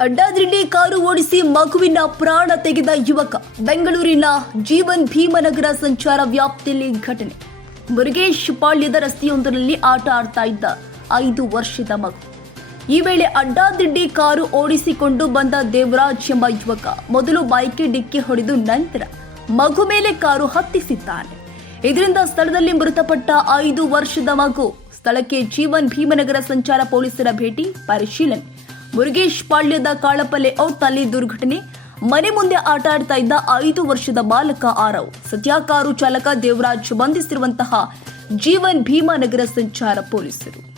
ಅಡ್ಡಾದಿಡ್ಡಿ car ಓಡಿಸಿ ಮಗುವಿನ ಪ್ರಾಣ ತೆಗೆದ ಯುವಕ. ಬೆಂಗಳೂರಿನ ಜೀವನ್ ಭೀಮನಗರ ಸಂಚಾರ ವ್ಯಾಪ್ತಿಯಲ್ಲಿ ಘಟನೆ. ಮುರುಗೇಶ್ ಪಾಳ್ಯದ ರಸ್ತೆಯೊಂದರಲ್ಲಿ ಆಟ ಆಡ್ತಾ ಇದ್ದ ಐದು ವರ್ಷದ ಮಗು. ಈ ವೇಳೆ ಅಡ್ಡಾದಿಡ್ಡಿ ಕಾರು ಓಡಿಸಿಕೊಂಡು ಬಂದ ದೇವರಾಜ್ ಎಂಬ ಯುವಕ ಮೊದಲು ಬೈಕ್ಗೆ ಡಿಕ್ಕಿ ಹೊಡೆದು ನಂತರ ಮಗು ಮೇಲೆ ಕಾರು ಹತ್ತಿಸಿದ್ದಾನೆ. ಇದರಿಂದ ಸ್ಥಳದಲ್ಲಿ ಮೃತಪಟ್ಟ ಐದು ವರ್ಷದ ಮಗು. ಸ್ಥಳಕ್ಕೆ ಜೀವನ್ ಭೀಮನಗರ ಸಂಚಾರ ಪೊಲೀಸರ ಭೇಟಿ, ಪರಿಶೀಲನೆ. ಮುರುಗೇಶ್ ಪಾಳ್ಯದ ಕಾಳಪಲ್ಲೆ ಔಟ್ನಲ್ಲಿ ದುರ್ಘಟನೆ. ಮನೆ ಮುಂದೆ ಆಟ ಆಡ್ತಾ ಇದ್ದ ಐದು ವರ್ಷದ ಬಾಲಕ ಆರವ್. ಸದ್ಯ ಕಾರು ಚಾಲಕ ದೇವರಾಜ್ ಬಂಧಿಸಿರುವಂತಹ ಜೀವನ್ ಭೀಮಾನಗರ ಸಂಚಾರ ಪೊಲೀಸರು.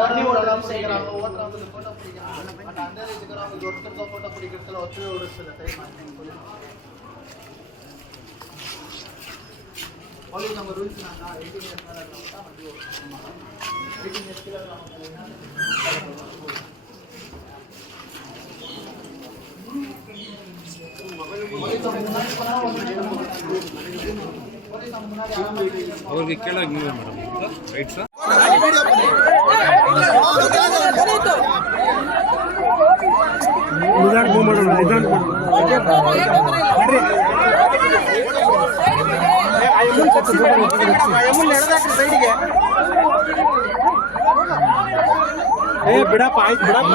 అవన్నీ కూడా గ్రాములు ఓటు రంగులు ఫోటో పిడికెళ్తారు అందరి గ్రాములు దొరుకుతుందో ఫోటో పిడికెళ్తారు ఒత్తిడి ఓడిస్తుంది వాళ్ళు ನಮ್ಮ ರೂಲ್ಸ್ ನನ್ನ ಏಯ್ಟೀನ್ ಇಯರ್ಸ್ ಮೇಲೆ ಅಂತ ಮದುವೆ ಏಯ್ಟೀನ್ ಇಯರ್ಸ್ ಕಿಲೋಗ್ರಾಮ್ ಅವ್ರಿಗೆ ಕೇಳಾಗಿ ಮೇಡಮ್ ರೈಟ್ ಸರ್ ನಿಧಾನ ಮೂವ್ ಮಾಡೋಣ ನಿಧಾನ ಏ ಬಿಡಪ್ಪ ಆಯ್ತು ಬಿಡಪ್ಪ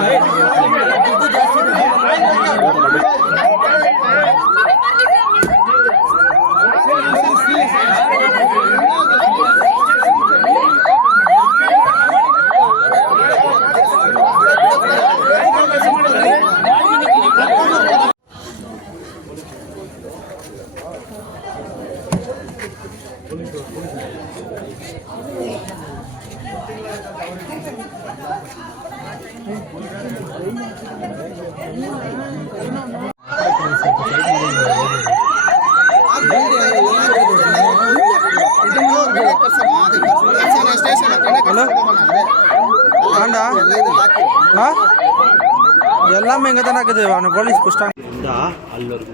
எல்லாமே இங்கே தான் இருக்குது. அவனை போலீஸ் பிடிச்சிட்டாங்க அல்லோருக்கு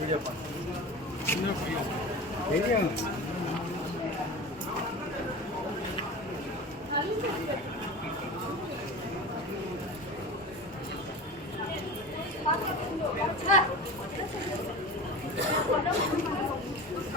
வீடியோ